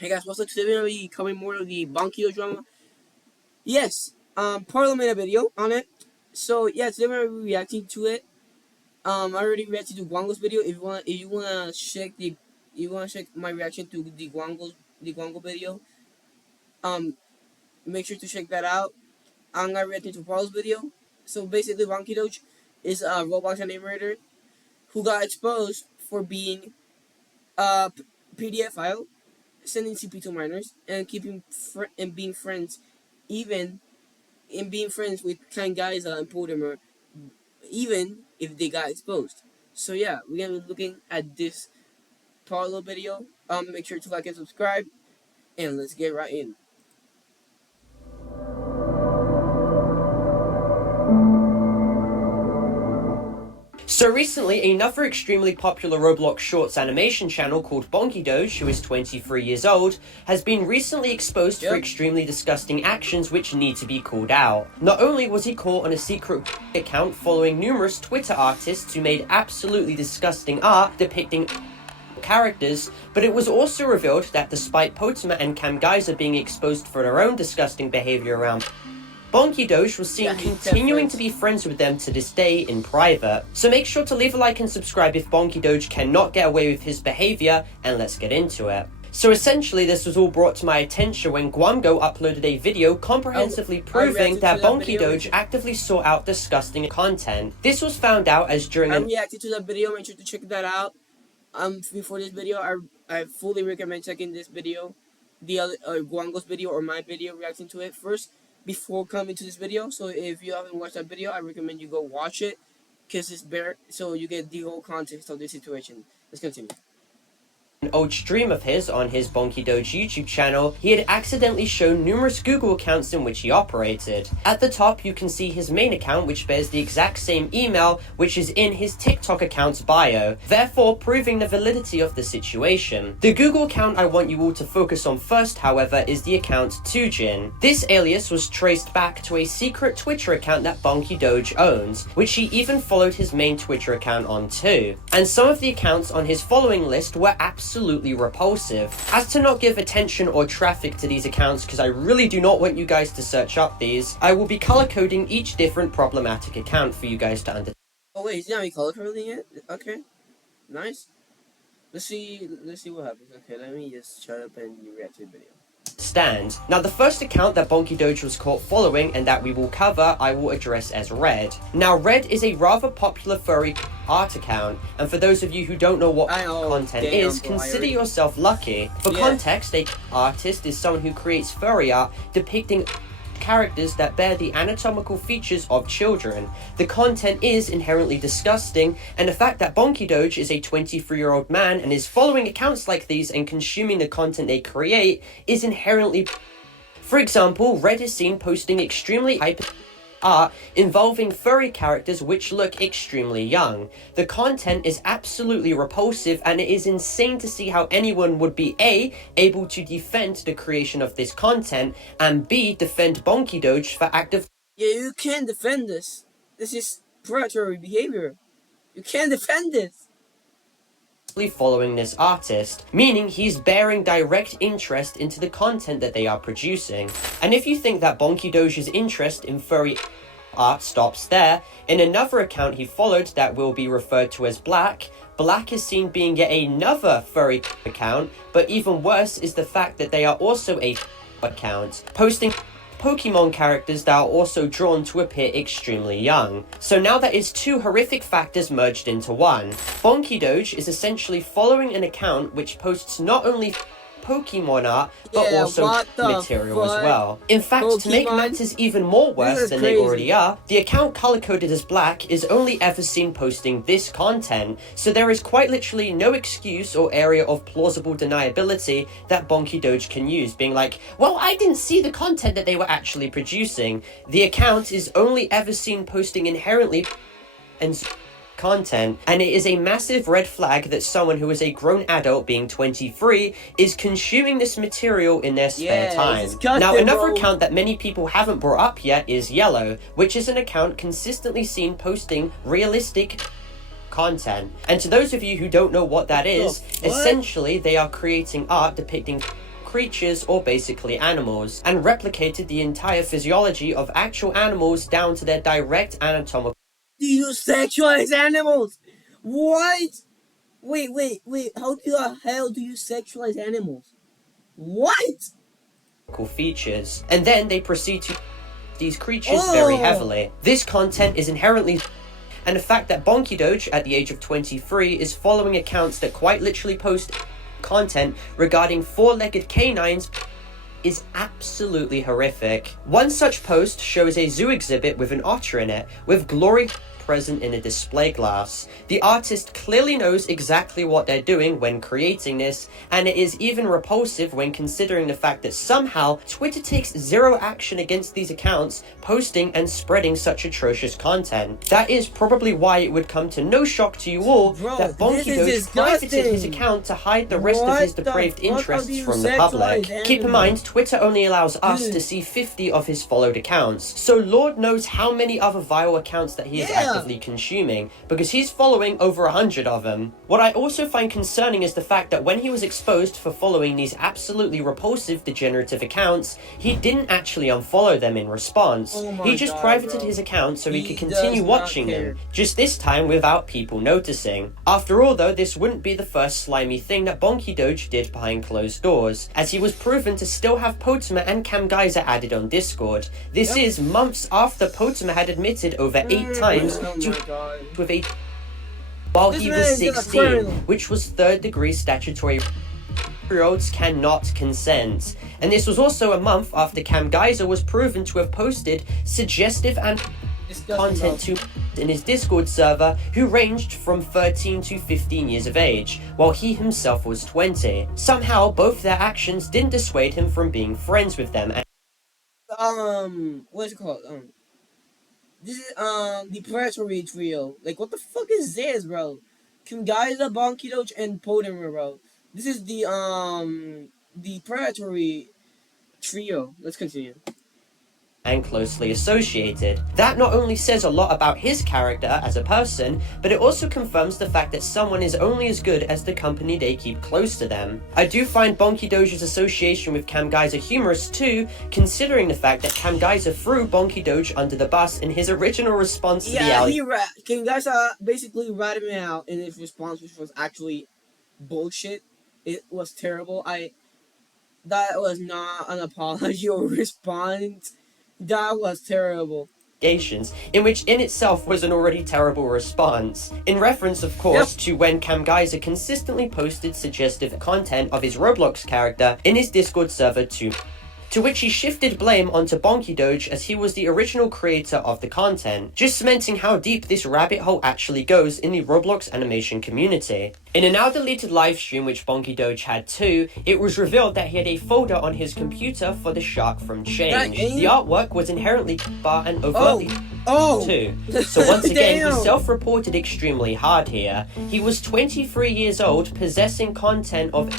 Hey guys, what's up? Today we're gonna be covering more of the BonkieDoge drama. Yes, Parlo made a video on it. So yeah, today we're gonna be reacting to it. I already reacted to Guango's video. If you wanna check my reaction to the Guango video, um, make sure to check that out. I'm gonna react to Parlo's video. So basically, BonkieDoge is a Roblox animator who got exposed for being a PDF file, sending CP to minors, and and being friends, even in being friends with kind guys and Polymer, even if they got exposed. So yeah, we're gonna be looking at this Parlo video. Make sure to like and subscribe, and let's get right in. So recently, another extremely popular Roblox Shorts animation channel called BonkieDoge, who is 23 years old, has been recently exposed for extremely disgusting actions which need to be called out. Not only was he caught on a secret account following numerous Twitter artists who made absolutely disgusting art depicting characters, but it was also revealed that despite Potama and Cam Geyser being exposed for their own disgusting behavior around BonkieDoge was seen continuing to be friends with them to this day in private. So make sure to leave a like and subscribe if BonkieDoge cannot get away with his behavior, and let's get into it. So essentially, this was all brought to my attention when Guango uploaded a video comprehensively proving that BonkieDoge actively sought out disgusting content. This was found out as during I reacted to that video. Make sure to check that out. Before this video, I fully recommend checking this video, the other Guango's video or my video reacting to it first before coming to this video. So if you haven't watched that video, I recommend you go watch it, because it's bare, so you get the whole context of this situation. Let's continue. An old stream of his on his BonkieDoge YouTube channel, he had accidentally shown numerous Google accounts in which he operated. At the top, you can see his main account, which bears the exact same email which is in his TikTok account's bio, therefore proving the validity of the situation. The Google account I want you all to focus on first, however, is the account Tujin. This alias was traced back to a secret Twitter account that BonkieDoge owns, which he even followed his main Twitter account on too. And some of the accounts on his following list were absolutely repulsive. As to not give attention or traffic to these accounts, because I really do not want you guys to search up these, I will be color coding each different problematic account for you guys to understand. Oh wait, he's not even color coding it? Okay, nice. Let's see what happens. Okay, let me just shut up and react to the video. Now, the first account that BonkieDoge was caught following and that we will cover, I will address as Red. Now, Red is a rather popular furry art account, and for those of you who don't know what content is, consider yourself lucky. For context, a artist is someone who creates furry art depicting characters that bear the anatomical features of children. The content is inherently disgusting, and the fact that BonkieDoge is a 23-year-old man and is following accounts like these and consuming the content they create is inherently. For example, Red is seen posting extremely hyper art involving furry characters which look extremely young. The content is absolutely repulsive, and it is insane to see how anyone would be A, able to defend the creation of this content, and B, defend BonkieDoge for active. Yeah, you can't defend this. This is predatory behavior. You can't defend this. Following this artist, meaning he's bearing direct interest into the content that they are producing. And if you think that BonkieDoge's interest in furry art stops there, in another account he followed that will be referred to as Black is seen being yet another furry account, but even worse is the fact that they are also a account, posting Pokemon characters that are also drawn to appear extremely young. So now that is two horrific factors merged into one. BonkieDoge is essentially following an account which posts not only Pokemon art, but also material as well. In fact, to make matters even more worse than they already are, the account color-coded as Black is only ever seen posting this content, so there is quite literally no excuse or area of plausible deniability that BonkieDoge can use, being like, well, I didn't see the content that they were actually producing. The account is only ever seen posting inherently and content, and it is a massive red flag that someone who is a grown adult, being 23, is consuming this material in their spare time. Now, another account that many people haven't brought up yet is Yellow, which is an account consistently seen posting realistic content. And to those of you who don't know what that is, essentially they are creating art depicting creatures or basically animals, and replicated the entire physiology of actual animals down to their direct anatomical. Do you sexualize animals? What? Wait. How the hell do you sexualize animals? What? Features, and then they proceed to these creatures very Oh! heavily. This content is inherently, and the fact that BonkieDoge at the age of 23 is following accounts that quite literally post content regarding four-legged canines is absolutely horrific. One such post shows a zoo exhibit with an otter in it, with glory present in a display glass. The artist clearly knows exactly what they're doing when creating this, and it is even repulsive when considering the fact that somehow Twitter takes zero action against these accounts posting and spreading such atrocious content. That is probably why it would come to no shock to you all that BonkieDoge privated his account to hide the rest of his depraved interests from the public. Keep in mind, Twitter only allows us to see 50 of his followed accounts, so Lord knows how many other vile accounts that he is actively consuming, because he's following over 100 of them. What I also find concerning is the fact that when he was exposed for following these absolutely repulsive degenerative accounts, he didn't actually unfollow them in response. He just privated his account so he could continue watching them, just this time without people noticing. After all though, this wouldn't be the first slimy thing that BonkieDoge did behind closed doors, as he was proven to still have Potama and Camgeyser added on Discord. This is months after Potama had admitted over 8 times with a while he was 16, which was third-degree statutory. 4-year-olds cannot consent. And this was also a month after Camgeyser was proven to have posted suggestive and content to in his Discord server who ranged from 13 to 15 years of age, while he himself was 20. Somehow, both their actions didn't dissuade him from being friends with them. What's it called? This is the predatory trio. Like, what the fuck is this, bro? Camgeyser, BonkieDoge, and Potama, bro. This is the predatory trio. Let's continue. And closely associated. That not only says a lot about his character as a person, but it also confirms the fact that someone is only as good as the company they keep close to them. I do find BonkieDoge's association with Camgeyser humorous too, considering the fact that Camgeyser threw BonkieDoge under the bus in his original response to the alley. Camgeyser basically ratted me out in his response, which was actually bullshit. It was terrible. That was not an apology or response. That was terrible. In which in itself was an already terrible response. In reference, of course, to when Camgeyser consistently posted suggestive content of his Roblox character in his Discord server to which he shifted blame onto BonkieDoge as he was the original creator of the content, just cementing how deep this rabbit hole actually goes in the Roblox animation community. In a now deleted livestream which BonkieDoge had too, it was revealed that he had a folder on his computer for the shark from Change. The artwork was inherently bar and overtly too. So once again, he self-reported extremely hard here. He was 23 years old, possessing content of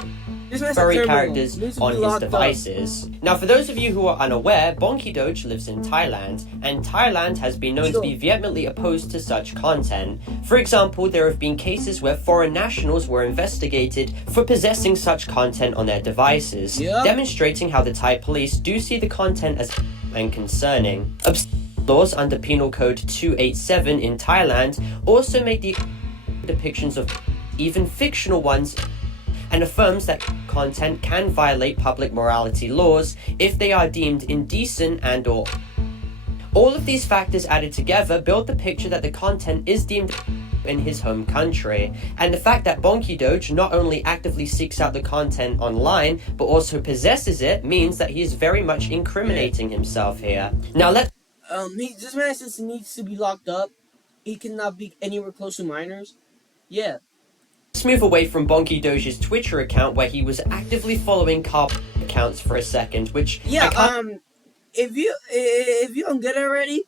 furry characters on his devices. Now, for those of you who are unaware, BonkieDoge lives in Thailand, and Thailand has been known to be vehemently opposed to such content. For example, there have been cases where foreign nationals were investigated for possessing such content on their devices, demonstrating how the Thai police do see the content as and concerning. Laws under Penal Code 287 in Thailand also make the depictions of even fictional ones, and affirms that content can violate public morality laws if they are deemed indecent and/or. All of these factors added together build the picture that the content is deemed in his home country, and the fact that BonkieDoge not only actively seeks out the content online but also possesses it means that he is very much incriminating himself here. Now this man says needs to be locked up. He cannot be anywhere close to minors. Yeah. Let's move away from BonkieDoge's Twitter account where he was actively following car accounts for a second, which if you don't get it already,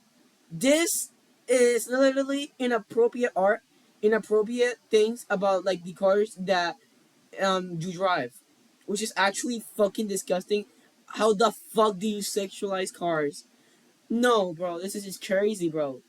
this is literally inappropriate art, inappropriate things about like the cars that you drive, which is actually fucking disgusting. How the fuck do you sexualize cars? No, bro, this is just crazy, bro.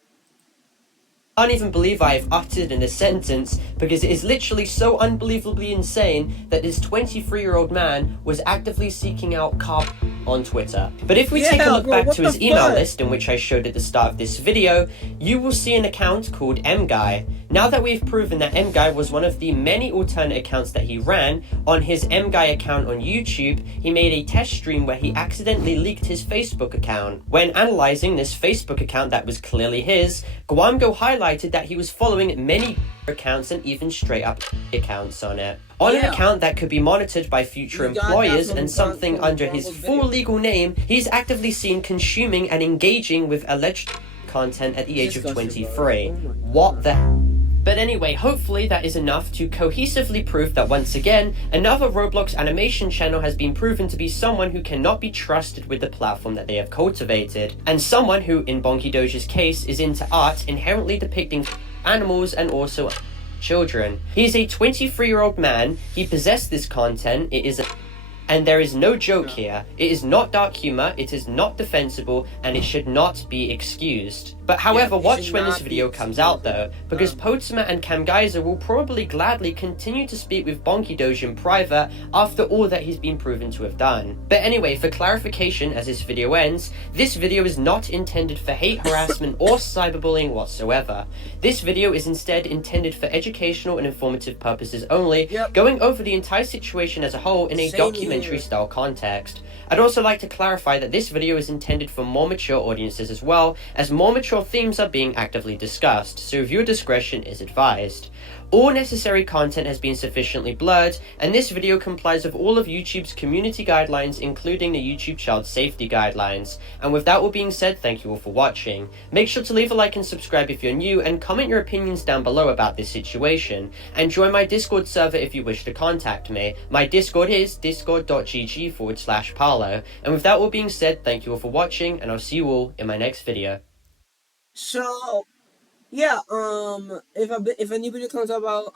I can't even believe I have uttered in a sentence because it is literally so unbelievably insane that this 23-year-old man was actively seeking out car on Twitter. But if we take a look bro, back what to the his email fuck? list in which I showed at the start of this video, you will see an account called MGuy. Now that we've proven that MGuy was one of the many alternate accounts that he ran, on his MGuy account on YouTube, he made a test stream where he accidentally leaked his Facebook account. When analyzing this Facebook account that was clearly his, Guamgo highlighted that he was following many accounts and even straight up accounts on it. On an account that could be monitored by future employers and something under his full legal name, he's actively seen consuming and engaging with alleged content at the age of 23. What the hell? But anyway, hopefully that is enough to cohesively prove that once again, another Roblox animation channel has been proven to be someone who cannot be trusted with the platform that they have cultivated, and someone who, in BonkieDoge's case, is into art inherently depicting animals and also children. He is a 23-year-old man, he possessed this content, it is and there is no joke here. It is not dark humor, it is not defensible, and it should not be excused. But however, watch when this video comes out though, because Potsma and Camgeyser will probably gladly continue to speak with BonkieDoge in private after all that he's been proven to have done. But anyway, for clarification as this video ends, this video is not intended for hate harassment or cyberbullying whatsoever. This video is instead intended for educational and informative purposes only, going over the entire situation as a whole in a documentary style context. I'd also like to clarify that this video is intended for more mature audiences as well, as more mature themes are being actively discussed, so viewer discretion is advised. All necessary content has been sufficiently blurred, and this video complies with all of YouTube's community guidelines, including the YouTube Child Safety Guidelines. And with that all being said, thank you all for watching. Make sure to leave a like and subscribe if you're new, and comment your opinions down below about this situation. And join my Discord server if you wish to contact me. My Discord is discord.gg/Paolo. And with that all being said, thank you all for watching, and I'll see you all in my next video. So, yeah, if a new video comes out about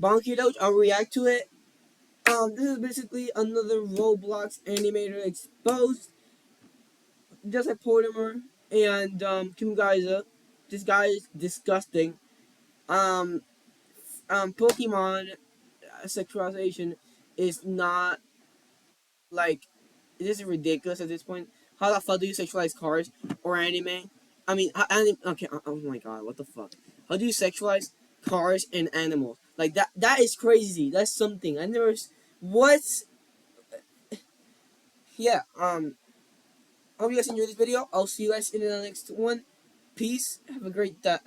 BonkieDoge, I'll react to it. This is basically another Roblox animator exposed, just like Portimer and Kim Geyser. This guy is disgusting. Pokemon sexualization is not like, this is ridiculous at this point. How the fuck do you sexualize cars or anime? I mean, okay, oh my god, what the fuck? How do you sexualize cars and animals? Like, that is crazy. That's something. I never, what? Yeah, hope you guys enjoyed this video. I'll see you guys in the next one. Peace. Have a great day.